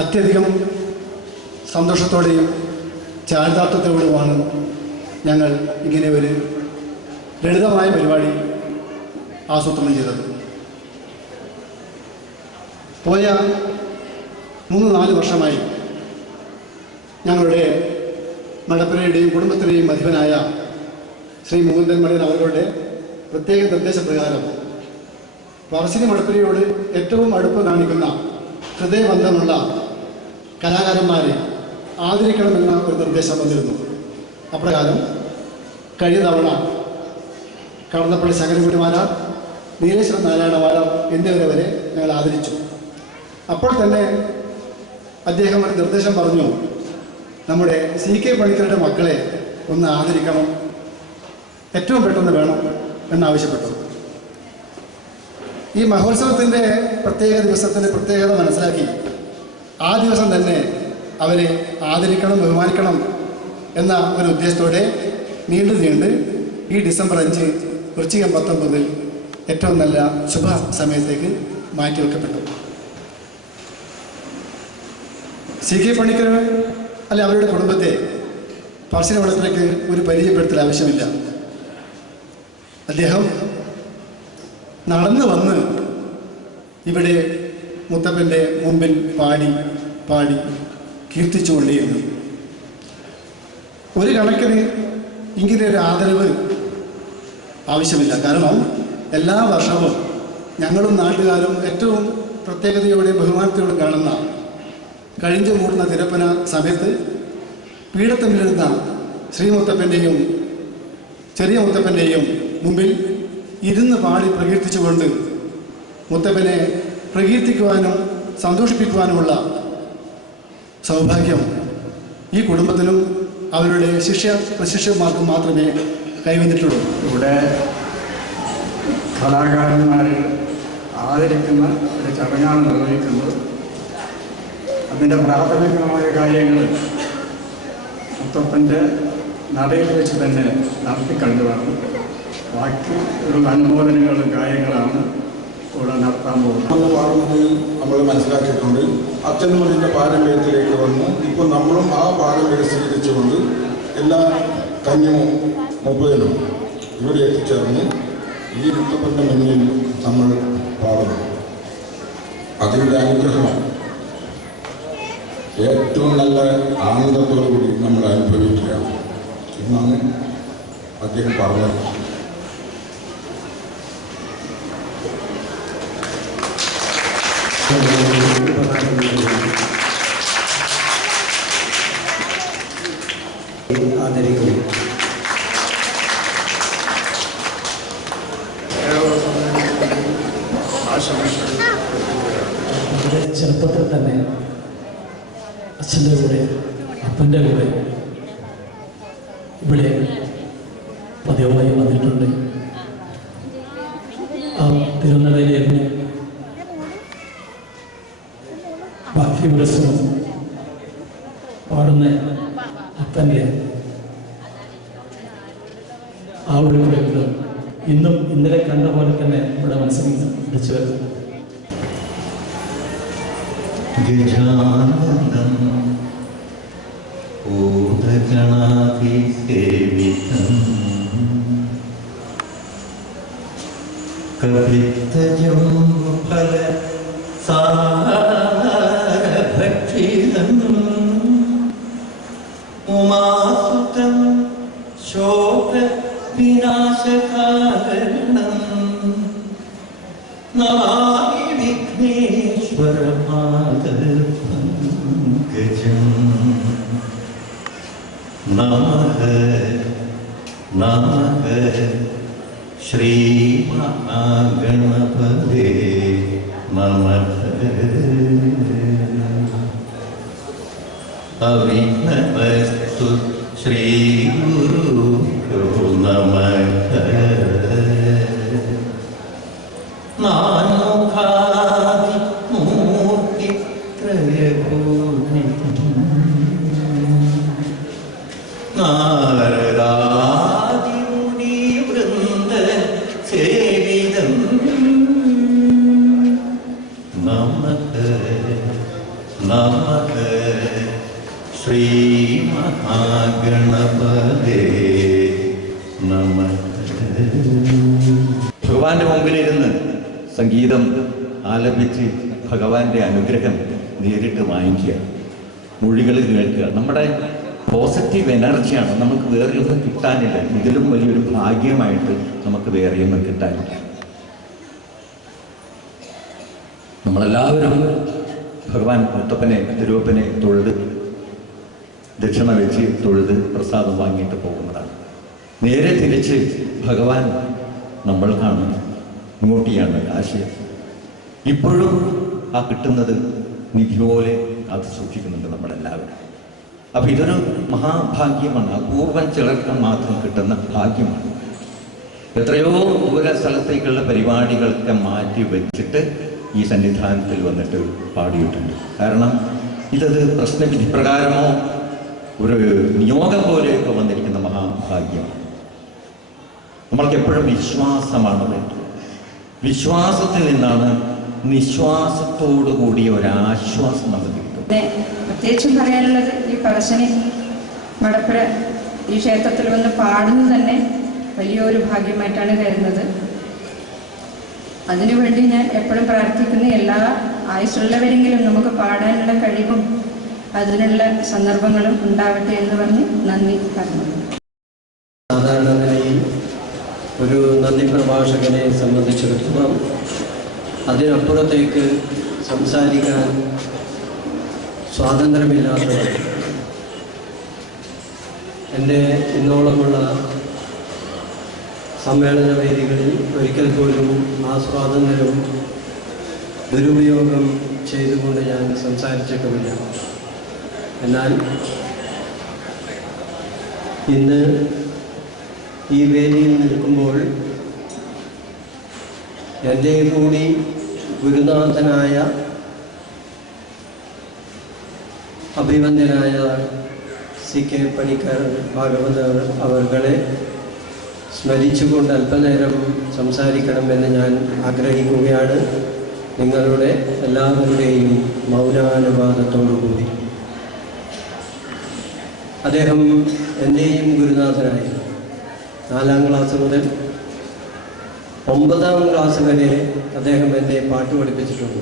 അത്യധികം സന്തോഷത്തോടെയും ചാരിതാർത്ഥ്യത്തോടുമാണ് ഞങ്ങൾ ഇങ്ങനെ ഒരു ലളിതമായ പരിപാടി ആസൂത്രണം ചെയ്തത്. പോയ 3-4 വർഷമായി ഞങ്ങളുടെ മടപ്പുരയുടെയും കുടുംബത്തിൻ്റെയും അധിപനായ ശ്രീ മുകുന്ദൻ മണിയൻ അവരുടെ പ്രത്യേക നിർദ്ദേശപ്രകാരം പറശ്ശിനി മടപ്പുരയോട് ഏറ്റവും അടുപ്പ് കാണിക്കുന്ന ഹൃദയബന്ധമുള്ള കലാകാരന്മാരെ ആദരിക്കണമെന്ന ഒരു നിർദ്ദേശം വന്നിരുന്നു. അപ്രകാരം കഴിഞ്ഞ തവണ കടന്നപ്പള്ളി ശങ്കരൻകുട്ടി മാരാർ, നീലേശ്വരൻ നാരായണ മാരാർ എന്നിവരെ വരെ ഞങ്ങൾ ആദരിച്ചു. അപ്പോൾ തന്നെ അദ്ദേഹം ഒരു നിർദ്ദേശം പറഞ്ഞു, നമ്മുടെ CK പണിക്കരുടെ മക്കളെ ഒന്ന് ആദരിക്കണം, ഏറ്റവും പെട്ടെന്ന് വേണം എന്നാവശ്യപ്പെട്ടു. ഈ മഹോത്സവത്തിൻ്റെ പ്രത്യേക ദിവസത്തിൻ്റെ പ്രത്യേകത മനസ്സിലാക്കി ആ ദിവസം തന്നെ അവരെ ആദരിക്കണം, ബഹുമാനിക്കണം എന്ന ഒരു ഉദ്ദേശത്തോടെ നീണ്ടു ഈ ഡിസംബർ 5 വൃശ്ചികം 19 ഏറ്റവും നല്ല ശുഭ സമയത്തേക്ക് മാറ്റിവെക്കപ്പെട്ടു. CK പണിക്കർ അല്ലെ അവരുടെ കുടുംബത്തെ പറശ്ശിനി മഠത്തിലേക്ക് ഒരു പരിചയപ്പെടുത്തൽ ആവശ്യമില്ല. അദ്ദേഹം നടന്നു വന്ന് ഇവിടെ മുത്തപ്പൻ്റെ മുമ്പിൽ പാടി കീർത്തിച്ചുകൊണ്ടേയിരുന്നു. ഒരു കണക്കിന് ഇങ്ങനെ ഒരു ആദരവ് ആവശ്യമില്ല. കാരണം എല്ലാ വർഷവും ഞങ്ങളും നാട്ടുകാരും ഏറ്റവും പ്രത്യേകതയോടെ ബഹുമാനത്തോടെ കാണുന്ന കഴിഞ്ഞു കൂടുന്ന തിരപ്പന സമയത്ത് പീഠത്തമ്മിലിരുന്ന ശ്രീമുത്തപ്പൻ്റെയും ചെറിയ മുത്തപ്പൻ്റെയും മുമ്പിൽ ഇരുന്ന് പാടി പ്രകീർത്തിച്ചുകൊണ്ട് മുത്തപ്പനെ പ്രകീർത്തിക്കുവാനും സന്തോഷിപ്പിക്കുവാനുമുള്ള സൗഭാഗ്യം ഈ കുടുംബത്തിനും അവരുടെ പ്രശിഷ്യന്മാർക്കും മാത്രമേ കൈവന്നിട്ടുള്ളൂ. ഇവിടെ കലാകാരന്മാരെ ആദരിക്കുന്ന ഒരു ചടങ്ങാണ് നിർവഹിക്കുന്നത്. അതിൻ്റെ പ്രാഥമികമായ കാര്യങ്ങൾ മുത്തപ്പൻ്റെ നടയിൽ വെച്ച് തന്നെ നടത്തിക്കണ്ടുവാണ്. ബാക്കി ഒരു അനുമോദനങ്ങളും കാര്യങ്ങളാണ് ഇവിടെ നടത്താൻ പോകുന്നത്. പാടുന്നതിൽ നമ്മൾ മനസ്സിലാക്കിയിട്ടുണ്ട്. അച്ഛനൂരിൻ്റെ പാരമ്പര്യത്തിലേക്ക് വന്ന് ഇപ്പോൾ നമ്മളും ആ പാരമ്പര്യം സ്വീകരിച്ചുകൊണ്ട് എല്ലാ കന്യവും മുപ്പതിനും ഇവിടെ എത്തിച്ചേർന്ന് ഈ മുത്തപ്പൻ്റെ മുന്നിൽ നമ്മൾ പാടുന്നു. അതിൻ്റെ അനുഗ്രഹം ഏറ്റവും നല്ല ആനന്ദത്തോടുകൂടി നമ്മൾ അനുഭവിക്കുക എന്നാണ് അദ്ദേഹം പറഞ്ഞത്. ആദരിക്കുന്നു. ചെറുപ്പത്തിൽ തന്നെ അച്ഛൻ്റെ കൂടെ അപ്പൻ്റെ കൂടെ ഇവിടെ പതിവായി വന്നിട്ടുണ്ട്. ആ തിരുനടയിലിരുന്ന് ബാക്കി ദിവസവും പാടുന്ന അപ്പൻ്റെ ആ ഒരു പ്രകൃതം ഇന്നും ഇന്നലെ കണ്ട പോലെ തന്നെ ഇവിടെ മനസ്സിൽ പിടിച്ചു വരുന്നു. ഗജാനനം ഭൂതഗണാഭിസേവിതം കവിത്തജംബുഫല സാരഭക്ഷിതം ഉമാസുതം ശോക വിനാശകാരണം നമാമി വിഘ്നേശ്വരപാദപങ്കജം നമഃ നമഃ ശ്രീമഹാഗണപതേ നമഃ അവിഘ്നമസ്തു ശ്രീഗുരുഭ്യോ നമഃ നാനുഖാദി മൂർത്തി ത്രയഭൂമികം നാരദാദി മുനിവൃന്ദ സേവിതം നമഃ നമഃ ശ്രീ മഹാഗണപതേ നമഃ. ഭഗവാന്റെ മുമ്പിലിരുന്ന് സംഗീതം ആലപിച്ച് ഭഗവാന്റെ അനുഗ്രഹം നേരിട്ട് വാങ്ങിക്കുക, മൊഴികൾ കേൾക്കുക. നമ്മുടെ പോസിറ്റീവ് എനർജിയാണ്. നമുക്ക് വേറെ ഒന്നും കിട്ടാനില്ല. ഇതിലും വലിയൊരു ഭാഗ്യമായിട്ട് നമുക്ക് വേറെയൊന്നും കിട്ടാനില്ല. നമ്മളെല്ലാവരും ഭഗവാൻ മുത്തപ്പനെ തിരുവപ്പനെ തൊഴുത് ദക്ഷിണ വെച്ച് തൊഴുത് പ്രസാദം വാങ്ങിയിട്ട് പോകുന്നതാണ്. നേരെ തിരിച്ച് ഭഗവാൻ നമ്മൾക്കാണ്, ഇങ്ങോട്ടിയാണ് ആശയം. ഇപ്പോഴും ആ കിട്ടുന്നത് നിധി പോലെ അത് സൂക്ഷിക്കുന്നുണ്ട് നമ്മളെല്ലാവരും. അപ്പം ഇതൊരു മഹാഭാഗ്യമാണ്. അപൂർവം ചിലർക്ക് മാത്രം കിട്ടുന്ന ഭാഗ്യമാണ്. എത്രയോ ദൂര സ്ഥലത്തേക്കുള്ള പരിപാടികളൊക്കെ മാറ്റി വെച്ചിട്ട് ഈ സന്നിധാനത്തിൽ വന്നിട്ട് പാടിയിട്ടുണ്ട്. കാരണം ഇതത് പ്രശ്നവിധി പ്രകാരമോ ഒരു നിയോഗം പോലെയൊക്കെ വന്നിരിക്കുന്ന മഹാഭാഗ്യമാണ്. നമ്മൾക്ക് എപ്പോഴും വിശ്വാസമാണ് വേണ്ടത്. വിശ്വാസത്തിൽ നിന്നാണ് നിശ്വാസത്തോടു കൂടിയ ഒരാശ്വാസം നമുക്ക് കിട്ടും. പ്രത്യേകിച്ചും പറയാനുള്ളത്, ഈ പറശ്ശിനി മടപ്പുര ഈ ക്ഷേത്രത്തിൽ വന്ന് പാടുന്നത് തന്നെ വലിയൊരു ഭാഗ്യമായിട്ടാണ് കരുതുന്നത്. അതിനുവേണ്ടി ഞാൻ എപ്പോഴും പ്രാർത്ഥിക്കുന്ന എല്ലാ ആയുസ്സുള്ളവരെങ്കിലും നമുക്ക് പാടാനുള്ള കഴിവും അതിനുള്ള സന്ദർഭങ്ങളും ഉണ്ടാവട്ടെ എന്ന് പറഞ്ഞ് നന്ദി പറഞ്ഞു. സാധാരണ നിലയിൽ ഒരു നന്ദി പ്രഭാഷകനെ സംബന്ധിച്ചിടത്തോളം അതിനപ്പുറത്തേക്ക് സംസാരിക്കാൻ സ്വാതന്ത്ര്യമില്ലാത്തവർ എൻ്റെ ഇന്നോളമുള്ള സമ്മേളന വേദികളിൽ ഒരിക്കൽ പോലും ആ സ്വാതന്ത്ര്യം ദുരുപയോഗം ചെയ്തുകൊണ്ട് ഞാൻ സംസാരിച്ചിട്ടുമില്ല. എന്നാൽ ഇന്ന് ഈ വേദിയിൽ നിൽക്കുമ്പോൾ എൻ്റെ കൂടി ഗുരുനാഥനായ അഭിവന്ദ്യനായ CK പണിക്കർ ഭാഗവതർ അവർകളെ സ്മരിച്ചുകൊണ്ട് അല്പനേരം സംസാരിക്കണമെന്ന് ഞാൻ ആഗ്രഹിക്കുകയാണ്. നിങ്ങളുടെ എല്ലാവരുടെയും മൗനാനുവാദത്തോടുകൂടി. അദ്ദേഹം എൻ്റെയും ഗുരുനാഥനായിരുന്നു. 4ാം ക്ലാസ് മുതൽ 9ാം ക്ലാസ് വരെ അദ്ദേഹം എന്നെ പാട്ട് പഠിപ്പിച്ചിട്ടുണ്ട്.